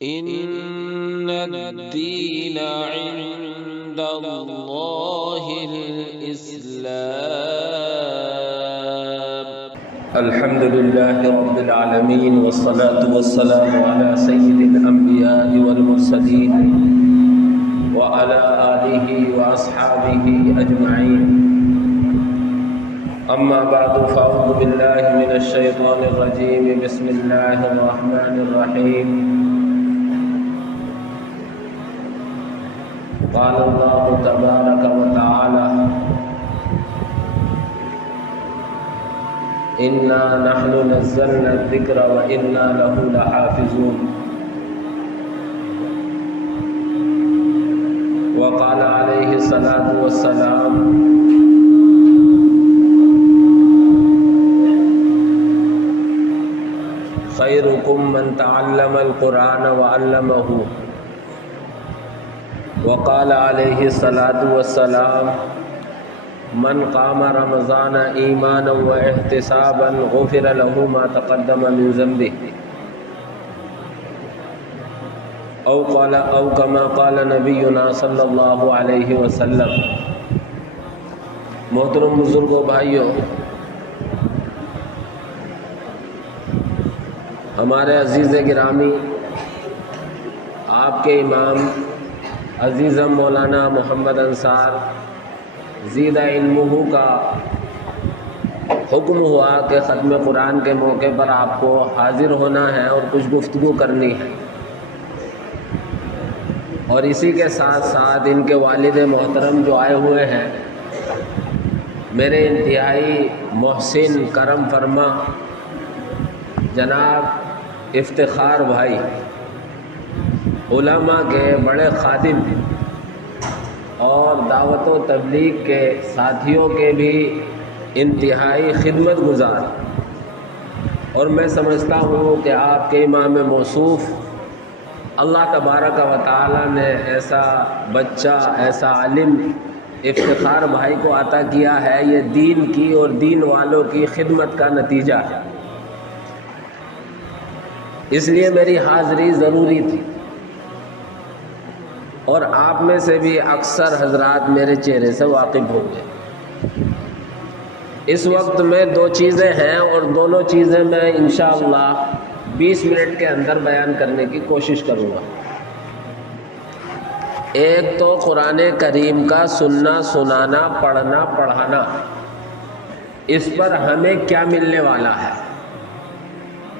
إن الدين عند الله الإسلام. الحمد لله رب العالمين، والصلاة والسلام على سيد الأنبياء والمرسلين وعلى آله وأصحابه أجمعين. أما بعد، فأعوذ بالله من الشيطان الرجيم. بسم الله الرحمن الرحيم. قال الله تبارك وتعالى: إنا نحن نزلنا الذكر وإنا له لحافظون. وقال عليه الصلاة والسلام: خيركم من تعلم القرآن وعلمه. وقال عليه الصلاة والسلام: من قام رمضان ایمانا و احتسابا غفر له ما تقدم من ذنبه، او كما قال نبینا صلی اللہ علیہ وسلم. محترم بزرگوں، بھائیوں، ہمارے عزیز گرامی، آپ کے امام عزیزم مولانا محمد انصار زیدہ علمہ کا حکم ہوا کہ ختم قرآن کے موقع پر آپ کو حاضر ہونا ہے اور کچھ گفتگو کرنی ہے. اور اسی کے ساتھ ساتھ ان کے والد محترم جو آئے ہوئے ہیں، میرے انتہائی محسن کرم فرما جناب افتخار بھائی، علماء کے بڑے خادم اور دعوت و تبلیغ کے ساتھیوں کے بھی انتہائی خدمت گزار، اور میں سمجھتا ہوں کہ آپ کے امام موصوف اللہ تبارک و تعالی نے ایسا بچہ، ایسا عالم افتخار بھائی کو عطا کیا ہے. یہ دین کی اور دین والوں کی خدمت کا نتیجہ ہے، اس لیے میری حاضری ضروری تھی. اور آپ میں سے بھی اکثر حضرات میرے چہرے سے واقف ہوں گے. اس وقت میں دو چیزیں ہیں اور دونوں چیزیں میں انشاءاللہ 20 منٹ کے اندر بیان کرنے کی کوشش کروں گا. ایک تو قرآن کریم کا سننا، سنانا، پڑھنا، پڑھانا، اس پر ہمیں کیا ملنے والا ہے.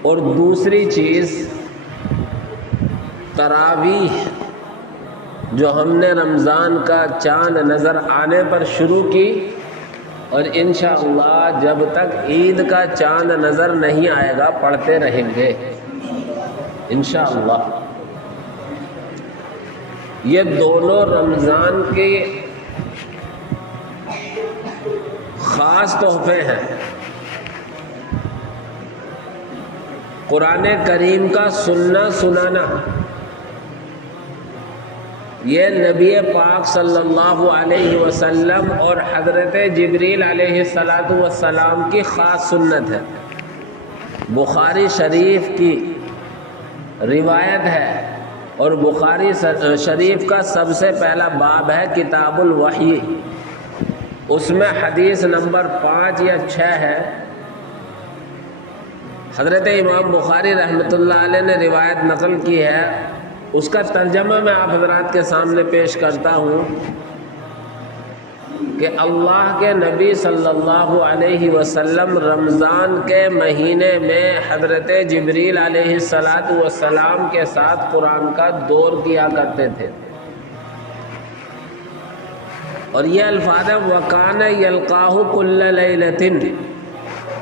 اور دوسری چیز تراویح، جو ہم نے رمضان کا چاند نظر آنے پر شروع کی، اور انشاءاللہ جب تک عید کا چاند نظر نہیں آئے گا پڑھتے رہیں گے انشاءاللہ. یہ دونوں رمضان کے خاص تحفے ہیں. قرآن کریم کا سننا، سنانا، یہ نبی پاک صلی اللہ علیہ وسلم اور حضرت جبریل علیہ السلام کی خاص سنت ہے. بخاری شریف کی روایت ہے، اور بخاری شریف کا سب سے پہلا باب ہے کتاب الوحی. اس میں حدیث نمبر 5 یا 6 ہے. حضرت امام بخاری رحمۃ اللہ علیہ نے روایت نقل کی ہے. اس کا ترجمہ میں آپ حضرات کے سامنے پیش کرتا ہوں کہ اللہ کے نبی صلی اللہ علیہ وسلم رمضان کے مہینے میں حضرت جبریل علیہ السلام کے ساتھ قرآن کا دور کیا کرتے تھے. اور یہ الفاظ ہیں: وَكَانَ يَلْقَاهُ كُلَّ لَيْلَةٍ.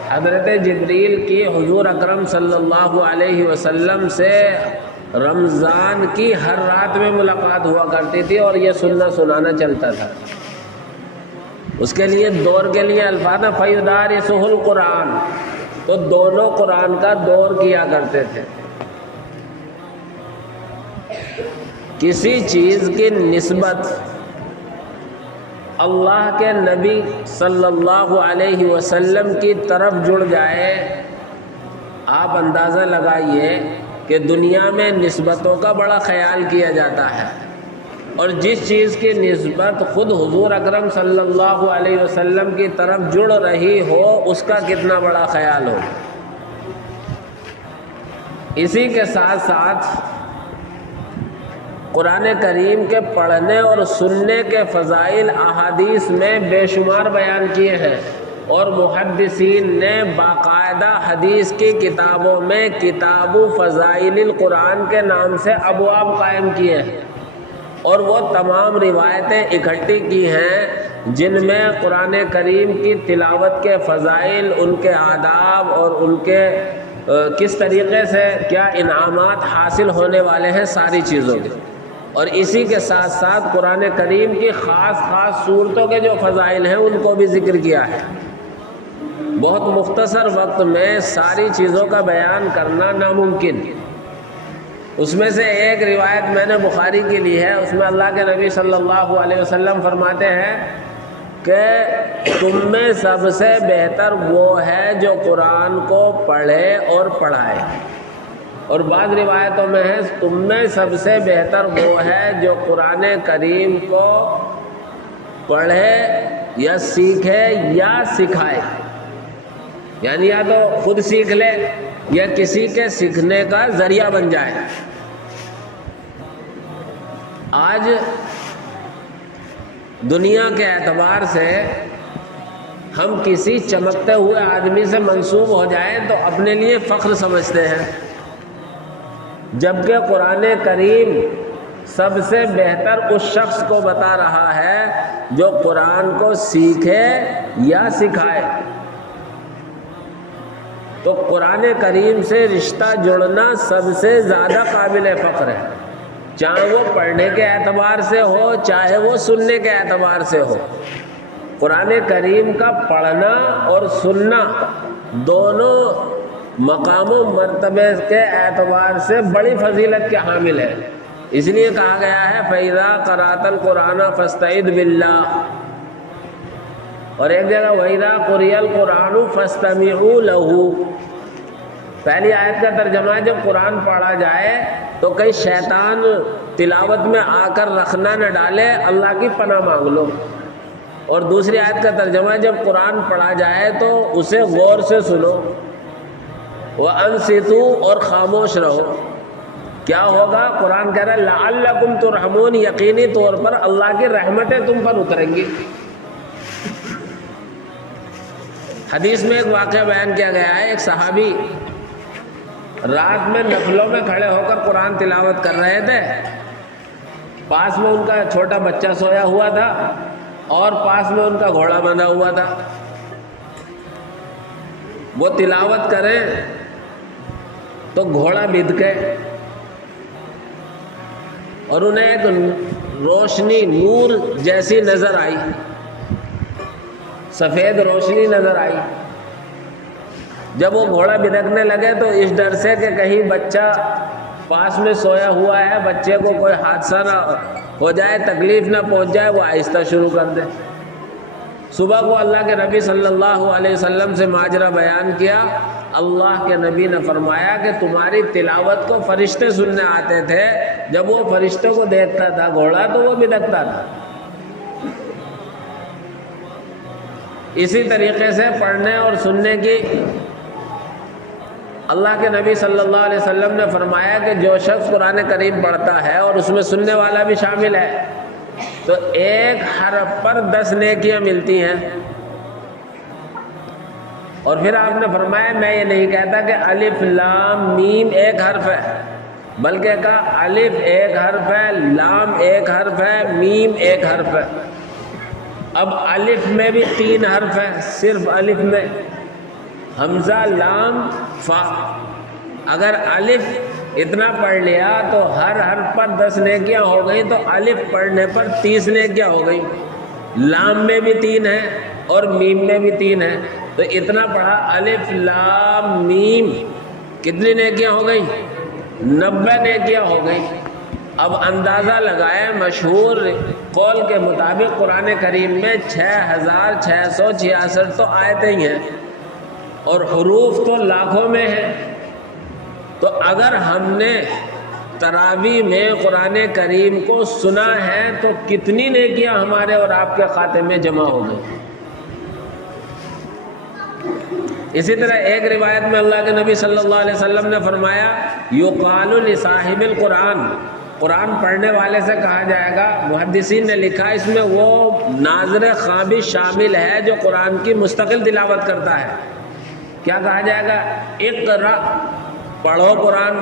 حضرت جبریل کی حضور اکرم صلی اللہ علیہ وسلم سے رمضان کی ہر رات میں ملاقات ہوا کرتی تھی، اور یہ سننا سنانا چلتا تھا. اس کے لیے دور کے لیے الفاظ فَيُدَارِسُهُ الْقُرْآنَ، تو دونوں قرآن کا دور کیا کرتے تھے. کسی چیز کی نسبت اللہ کے نبی صلی اللہ علیہ وسلم کی طرف جڑ جائے، آپ اندازہ لگائیے کہ دنیا میں نسبتوں کا بڑا خیال کیا جاتا ہے، اور جس چیز کی نسبت خود حضور اکرم صلی اللہ علیہ وسلم کی طرف جڑ رہی ہو اس کا کتنا بڑا خیال ہو۔ اسی کے ساتھ ساتھ قرآن کریم کے پڑھنے اور سننے کے فضائل احادیث میں بے شمار بیان کیے ہیں، اور محدثین نے باقاعدہ حدیث کی کتابوں میں کتاب فضائل القرآن کے نام سے ابواب قائم کیے ہیں، اور وہ تمام روایتیں اکٹھی کی ہیں جن میں قرآن کریم کی تلاوت کے فضائل، ان کے آداب اور ان کے کس طریقے سے کیا انعامات حاصل ہونے والے ہیں ساری چیزوں کے، اور اسی کے ساتھ ساتھ قرآن کریم کی خاص صورتوں کے جو فضائل ہیں ان کو بھی ذکر کیا ہے۔ بہت مختصر وقت میں ساری چیزوں کا بیان کرنا ناممکن۔ اس میں سے ایک روایت میں نے بخاری کی لی ہے، اس میں اللہ کے نبی صلی اللہ علیہ وسلم فرماتے ہیں کہ تم میں سب سے بہتر وہ ہے جو قرآن کو پڑھے اور پڑھائے، اور بعض روایتوں میں ہے تم میں سب سے بہتر وہ ہے جو قرآن کریم کو پڑھے یا سیکھے یا سکھائے، یعنی یا تو خود سیکھ لے یا کسی کے سیکھنے کا ذریعہ بن جائے۔ آج دنیا کے اعتبار سے ہم کسی چمکتے ہوئے آدمی سے منسوب ہو جائیں تو اپنے لیے فخر سمجھتے ہیں، جبکہ قرآن کریم سب سے بہتر اس شخص کو بتا رہا ہے جو قرآن کو سیکھے یا سکھائے۔ تو قرآن کریم سے رشتہ جڑنا سب سے زیادہ قابل فخر ہے، چاہے وہ پڑھنے کے اعتبار سے ہو چاہے وہ سننے کے اعتبار سے ہو۔ قرآن کریم کا پڑھنا اور سننا دونوں مقام و مرتبے کے اعتبار سے بڑی فضیلت کے حامل ہے، اس لیے کہا گیا ہے فَإِذَا قَرَأْتَ الْقُرْآنَ فَاسْتَعِذْ بِاللَّهِ، اور ایک جگہ وَإِذَا قُرِئَ الْقُرْآنُ فَاسْتَمِعُوا لَهُ۔ پہلی آیت کا ترجمہ ہے جب قرآن پڑھا جائے تو کئی شیطان تلاوت میں آ کر رخنا نہ ڈالے، اللہ کی پناہ مانگ لو، اور دوسری آیت کا ترجمہ ہے جب قرآن پڑھا جائے تو اسے غور سے سنو، وَأَنصِتُوا، اور خاموش رہو۔ کیا ہوگا؟ قرآن کہہ رہا ہے لَعَلَّكُمْ تُرْحَمُونَ، یقینی طور پر اللہ کی رحمتیں تم پر اتریں گی۔ حدیث میں ایک واقعہ بیان کیا گیا ہے، ایک صحابی رات میں نفلوں میں کھڑے ہو کر قرآن تلاوت کر رہے تھے، پاس میں ان کا چھوٹا بچہ سویا ہوا تھا اور پاس میں ان کا گھوڑا بندھا ہوا تھا۔ وہ تلاوت کریں تو گھوڑا بدھ کے، اور انہیں ایک روشنی نور جیسی نظر آئی، سفید روشنی نظر آئی۔ جب وہ گھوڑا بدکنے لگے تو اس ڈر سے کہ کہیں بچہ پاس میں سویا ہوا ہے، بچے کو کوئی حادثہ نہ ہو جائے، تکلیف نہ پہنچ جائے، وہ آہستہ شروع کر دے۔ صبح کو اللہ کے نبی صلی اللہ علیہ وسلم سے ماجرا بیان کیا، اللہ کے نبی نے فرمایا کہ تمہاری تلاوت کو فرشتے سننے آتے تھے، جب وہ فرشتوں کو دیکھتا تھا گھوڑا تو وہ بدکتا تھا۔ اسی طریقے سے پڑھنے اور سننے کی اللہ کے نبی صلی اللہ علیہ وسلم نے فرمایا کہ جو شخص قرآن کریم پڑھتا ہے اور اس میں سننے والا بھی شامل ہے تو ایک حرف پر 10 نیکیاں ملتی ہیں۔ اور پھر آپ نے فرمایا میں یہ نہیں کہتا کہ الف لام میم ایک حرف ہے، بلکہ کہا الف ایک حرف ہے، لام ایک حرف ہے، میم ایک حرف ہے۔ اب الف میں بھی 3 حرف ہے، صرف الف میں حمزہ لام فا، اگر الف اتنا پڑھ لیا تو ہر حرف پر 10 نیکیاں ہو گئیں، تو الف پڑھنے پر 30 نیکیاں ہو گئیں۔ لام میں بھی 3 ہے اور میم میں بھی 3 ہے، تو اتنا پڑھا الف لام میم، کتنی نیکیاں ہو گئیں؟ 90 نیکیاں ہو گئیں۔ اب اندازہ لگائے، مشہور قول کے مطابق قرآن کریم میں 6666 تو آیتیں ہی ہیں اور حروف تو لاکھوں میں ہیں۔ تو اگر ہم نے تراویح میں قرآن کریم کو سنا ہے تو کتنی نیکیاں ہمارے اور آپ کے خاتے میں جمع ہو گئی۔ اسی طرح ایک روایت میں اللہ کے نبی صلی اللہ علیہ وسلم نے فرمایا یقال لصاحب القرآن، قرآن پڑھنے والے سے کہا جائے گا، محدثین نے لکھا اس میں وہ ناظر خواہ بھی شامل ہے جو قرآن کی مستقل تلاوت کرتا ہے۔ کیا کہا جائے گا؟ اقرا، پڑھو قرآن،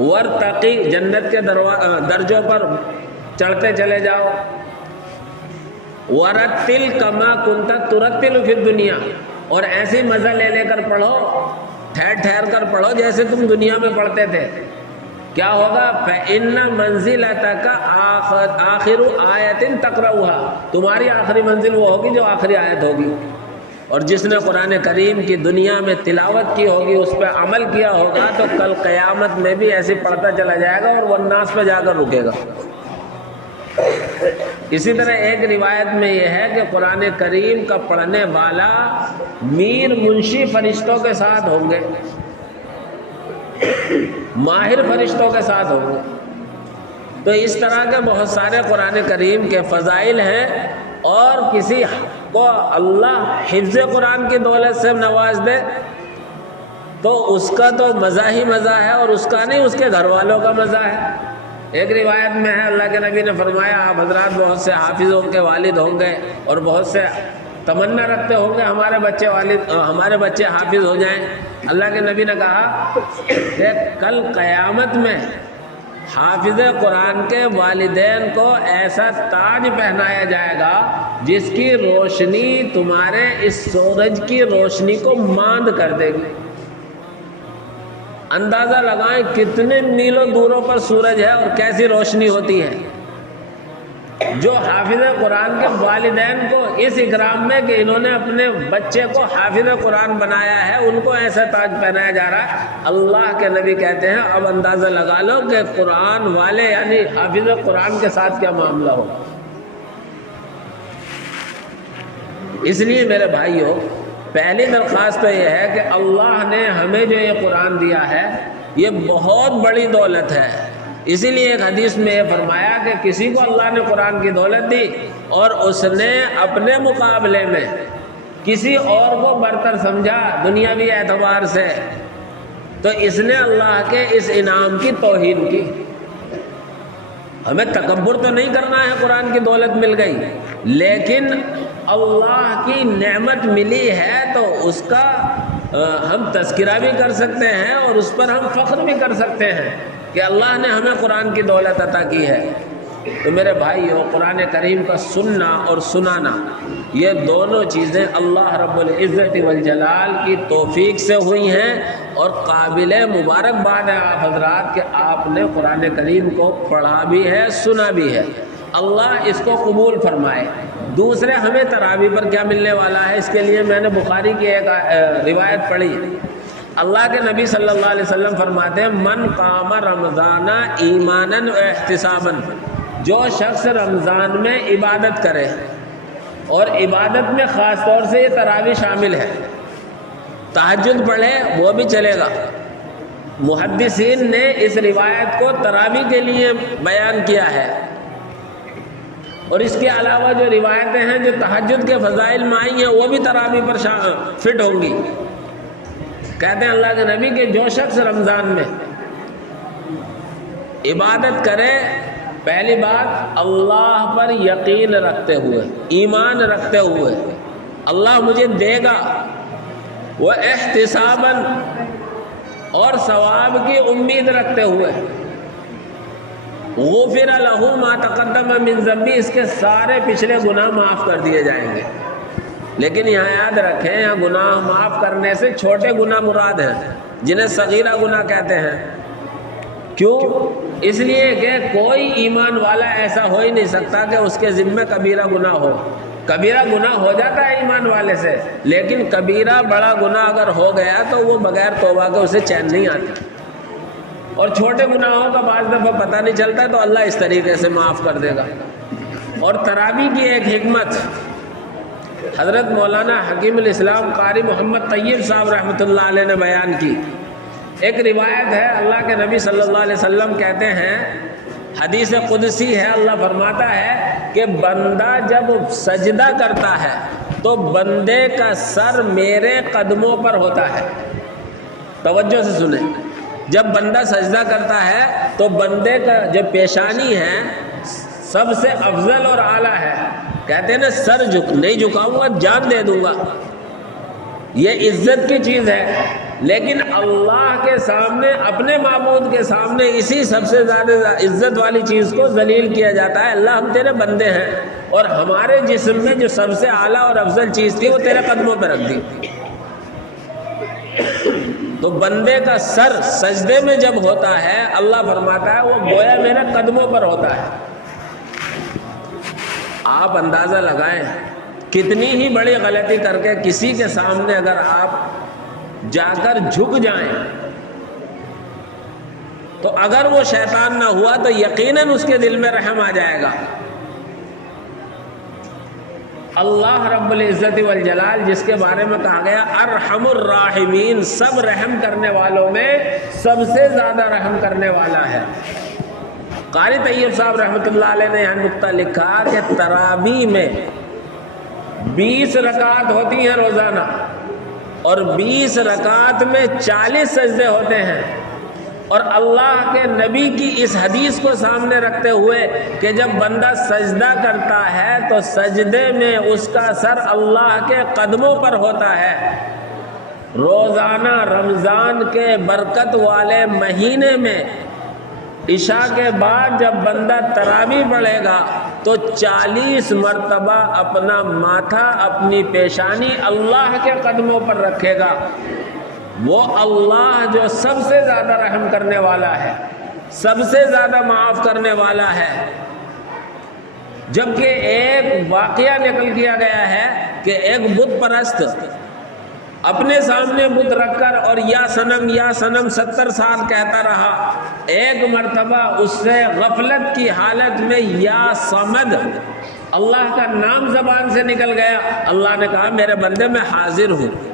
ورتقی، جنت کے درجوں پر چڑھتے چلے جاؤ، ورتل کما کنت ترتل فی الدنیا، اور ایسے مزہ لے لے کر پڑھو، ٹھہر ٹھہر کر پڑھو جیسے تم دنیا میں پڑھتے تھے۔ کیا ہوگا؟ فَإِنَّ مَنزِلَتَكَ آخِرُ آیَةٍ تَقْرَؤُهَا، تمہاری آخری منزل وہ ہوگی جو آخری آیت ہوگی۔ اور جس نے قرآن کریم کی دنیا میں تلاوت کی ہوگی، اس پہ عمل کیا ہوگا، تو کل قیامت میں بھی ایسے پڑھتا چلا جائے گا اور وہ الناس پہ جا کر رکے گا۔ اسی طرح ایک روایت میں یہ ہے کہ قرآن کریم کا پڑھنے والا میر منشی فرشتوں کے ساتھ ہوں گے، ماہر فرشتوں کے ساتھ ہوں گے۔ تو اس طرح کے بہت سارے قرآن کریم کے فضائل ہیں، اور کسی کو اللہ حفظ قرآن کی دولت سے نواز دے تو اس کا تو مزہ ہی مزہ ہے، اور اس کا نہیں، اس کے گھر والوں کا مزہ ہے۔ ایک روایت میں ہے اللہ کے نبی نے فرمایا آپ حضرات بہت سے حافظوں کے والد ہوں گے اور بہت سے تمنا رکھتے ہوں گے ہمارے بچے حافظ ہو جائیں۔ اللہ کے نبی نے کہا کہ کل قیامت میں حافظ قرآن کے والدین کو ایسا تاج پہنایا جائے گا جس کی روشنی تمہارے اس سورج کی روشنی کو ماند کر دے گی۔ اندازہ لگائیں کتنے میلوں دوروں پر سورج ہے اور کیسی روشنی ہوتی ہے۔ جو حافظ قرآن کے والدین کو اس اکرام میں کہ انہوں نے اپنے بچے کو حافظ قرآن بنایا ہے، ان کو ایسا تاج پہنایا جا رہا ہے۔ اللہ کے نبی کہتے ہیں اب اندازہ لگا لو کہ قرآن والے یعنی حافظ قرآن کے ساتھ کیا معاملہ ہوگا۔ اس لیے میرے بھائیوں، پہلی درخواست تو یہ ہے کہ اللہ نے ہمیں جو یہ قرآن دیا ہے یہ بہت بڑی دولت ہے۔ اسی لیے ایک حدیث میں یہ فرمایا کہ کسی کو اللہ نے قرآن کی دولت دی اور اس نے اپنے مقابلے میں کسی اور کو برتر سمجھا دنیاوی اعتبار سے، تو اس نے اللہ کے اس انعام کی توہین کی۔ ہمیں تکبر تو نہیں کرنا ہے، قرآن کی دولت مل گئی، لیکن اللہ کی نعمت ملی ہے تو اس کا ہم تذکرہ بھی کر سکتے ہیں اور اس پر ہم فخر بھی کر سکتے ہیں کہ اللہ نے ہمیں قرآن کی دولت عطا کی ہے۔ تو میرے بھائیو، قرآن کریم کا سننا اور سنانا یہ دونوں چیزیں اللہ رب العزت والجلال کی توفیق سے ہوئی ہیں، اور قابل مبارکباد ہے آپ حضرات کہ آپ نے قرآن کریم کو پڑھا بھی ہے، سنا بھی ہے۔ اللہ اس کو قبول فرمائے۔ دوسرے، ہمیں تراویح پر کیا ملنے والا ہے، اس کے لیے میں نے بخاری کی ایک روایت پڑھی۔ اللہ کے نبی صلی اللہ علیہ وسلم فرماتے ہیں من قام رمضان ایمانا و احتسابا، جو شخص رمضان میں عبادت کرے، اور عبادت میں خاص طور سے یہ تراویح شامل ہے، تہجد پڑھے وہ بھی چلے گا۔ محدثین نے اس روایت کو تراویح کے لیے بیان کیا ہے، اور اس کے علاوہ جو روایتیں ہیں جو تہجد کے فضائل میں آئی ہیں وہ بھی تراویح پر فٹ ہوں گی۔ کہتے ہیں اللہ کے نبی کہ جو شخص رمضان میں عبادت کرے، پہلی بات اللہ پر یقین رکھتے ہوئے، ایمان رکھتے ہوئے اللہ مجھے دے گا، وہ احتساباً اور ثواب کی امید رکھتے ہوئے، غفر لہ ما تقدم من ذنبی، اس کے سارے پچھلے گناہ معاف کر دیے جائیں گے۔ لیکن یہاں یاد رکھیں، یہاں گناہ معاف کرنے سے چھوٹے گناہ مراد ہیں جنہیں صغیرہ گناہ کہتے ہیں۔ کیوں؟ اس لیے کہ کوئی ایمان والا ایسا ہو ہی نہیں سکتا کہ اس کے ذمہ کبیرہ گناہ ہو۔ کبیرہ گناہ ہو جاتا ہے ایمان والے سے، لیکن کبیرہ بڑا گناہ اگر ہو گیا تو وہ بغیر توبہ کے اسے چین نہیں آتی، اور چھوٹے گناہوں کا بعض دفعہ پتہ نہیں چلتا تو اللہ اس طریقے سے معاف کر دے گا۔ اور تراویح کی ایک حکمت حضرت مولانا حکیم الاسلام قاری محمد طیب صاحب رحمۃ اللہ علیہ نے بیان کی ایک روایت ہے، اللہ کے نبی صلی اللہ علیہ وسلم کہتے ہیں، حدیث قدسی ہے، اللہ فرماتا ہے کہ بندہ جب سجدہ کرتا ہے تو بندے کا سر میرے قدموں پر ہوتا ہے۔ توجہ سے سنیں، جب بندہ سجدہ کرتا ہے تو بندے کا جو پیشانی ہے سب سے افضل اور اعلیٰ ہے۔ کہتے ہیں نا سر نہیں جھکاؤں گا جان دے دوں گا، یہ عزت کی چیز ہے، لیکن اللہ کے سامنے، اپنے معبود کے سامنے اسی سب سے زیادہ عزت والی چیز کو ذلیل کیا جاتا ہے۔ اللہ ہم تیرے بندے ہیں اور ہمارے جسم میں جو سب سے اعلیٰ اور افضل چیز تھی وہ تیرے قدموں پہ رکھ دی۔ تو بندے کا سر سجدے میں جب ہوتا ہے، اللہ فرماتا ہے وہ گویا میرے قدموں پر ہوتا ہے۔ آپ اندازہ لگائیں، کتنی ہی بڑی غلطی کر کے کسی کے سامنے اگر آپ جا کر جھک جائیں تو اگر وہ شیطان نہ ہوا تو یقیناً اس کے دل میں رحم آ جائے گا۔ اللہ رب العزت والجلال جس کے بارے میں کہا گیا ارحم الراحمین، سب رحم کرنے والوں میں سب سے زیادہ رحم کرنے والا ہے۔ قاری طیب صاحب رحمۃ اللہ علیہ نے یہاں نقطہ لکھا کہ تراویح میں 20 رکعت ہوتی ہیں روزانہ اور 20 رکعت میں 40 سجدے ہوتے ہیں، اور اللہ کے نبی کی اس حدیث کو سامنے رکھتے ہوئے کہ جب بندہ سجدہ کرتا ہے تو سجدے میں اس کا سر اللہ کے قدموں پر ہوتا ہے۔ روزانہ رمضان کے برکت والے مہینے میں عشاء کے بعد جب بندہ تراویح پڑھے گا تو 40 مرتبہ اپنا ماتھا، اپنی پیشانی اللہ کے قدموں پر رکھے گا۔ وہ اللہ جو سب سے زیادہ رحم کرنے والا ہے، سب سے زیادہ معاف کرنے والا ہے۔ جبکہ ایک واقعہ نقل کیا گیا ہے کہ ایک بت پرست اپنے سامنے بت رکھ کر اور یا صنم 70 سال کہتا رہا۔ ایک مرتبہ اس سے غفلت کی حالت میں یا صمد اللہ کا نام زبان سے نکل گیا۔ اللہ نے کہا میرے بندے میں حاضر ہوں۔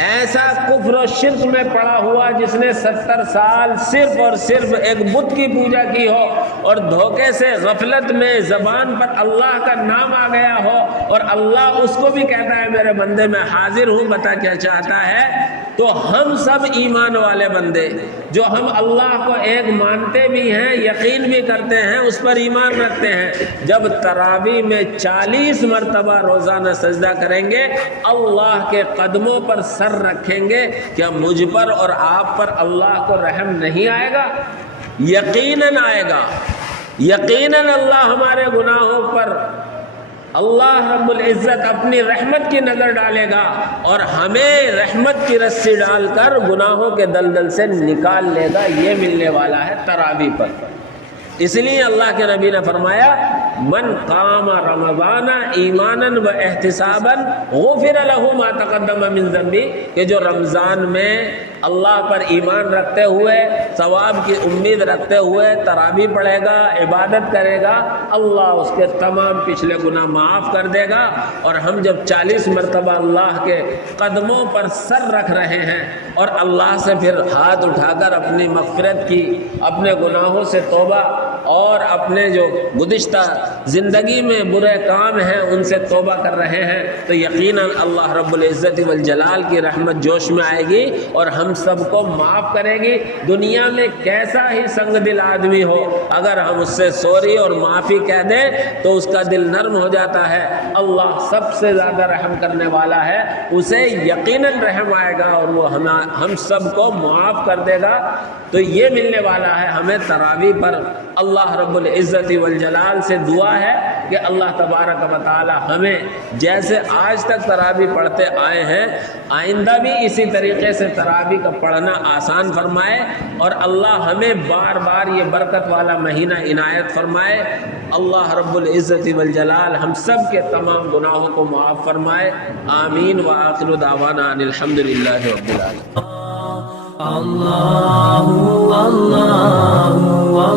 ایسا کفر و شرک میں پڑا ہوا جس نے 70 سال صرف اور صرف ایک بت کی پوجا کی ہو اور دھوکے سے غفلت میں زبان پر اللہ کا نام آ گیا ہو اور اللہ اس کو بھی کہتا ہے میرے بندے میں حاضر ہوں، بتا کیا چاہتا ہے؟ تو ہم سب ایمان والے بندے جو ہم اللہ کو ایک مانتے بھی ہیں، یقین بھی کرتے ہیں، اس پر ایمان رکھتے ہیں، جب تراویح میں 40 مرتبہ روزانہ سجدہ کریں گے، اللہ کے قدموں پر سر رکھیں گے، کیا مجھ پر اور آپ پر اللہ کو رحم نہیں آئے گا؟ یقیناً آئے گا۔ یقیناً اللہ ہمارے گناہوں پر اللہ رب العزت اپنی رحمت کی نظر ڈالے گا اور ہمیں رحمت کی رسی ڈال کر گناہوں کے دلدل سے نکال لے گا۔ یہ ملنے والا ہے تراویح پر۔ اس لیے اللہ کے نبی نے فرمایا من قام رمضان ایمانا و احتسابا غفر له ما تقدم من ذنبه، کہ جو رمضان میں اللہ پر ایمان رکھتے ہوئے، ثواب کی امید رکھتے ہوئے تراویح پڑھے گا، عبادت کرے گا، اللہ اس کے تمام پچھلے گناہ معاف کر دے گا۔ اور ہم جب 40 مرتبہ اللہ کے قدموں پر سر رکھ رہے ہیں اور اللہ سے پھر ہاتھ اٹھا کر اپنی مغفرت کی، اپنے گناہوں سے توبہ اور اپنے جو گزشتہ زندگی میں برے کام ہیں ان سے توبہ کر رہے ہیں، تو یقیناً اللہ رب العزت والجلال کی رحمت جوش میں آئے گی اور ہم سب کو معاف کرے گی۔ دنیا میں کیسا ہی سنگ دل آدمی ہو، اگر ہم اس سے سوری اور معافی کہہ دیں تو اس کا دل نرم ہو جاتا ہے۔ اللہ سب سے زیادہ رحم کرنے والا ہے، اسے یقیناً رحم آئے گا اور وہ ہم سب کو معاف کر دے گا۔ تو یہ ملنے والا ہے ہمیں تراویح پر۔ اللہ رب العزت والجلال سے دعا ہے کہ اللہ تبارک و تعالی ہمیں جیسے آج تک تراویح پڑھتے آئے ہیں آئندہ بھی اسی طریقے سے تراویح کا پڑھنا آسان فرمائے، اور اللہ ہمیں بار بار یہ برکت والا مہینہ عنایت فرمائے۔ اللہ رب العزت والجلال ہم سب کے تمام گناہوں کو معاف فرمائے۔ آمین وآخر دعوانا ان الحمدللہ رب العالمین۔ اللہ اللہ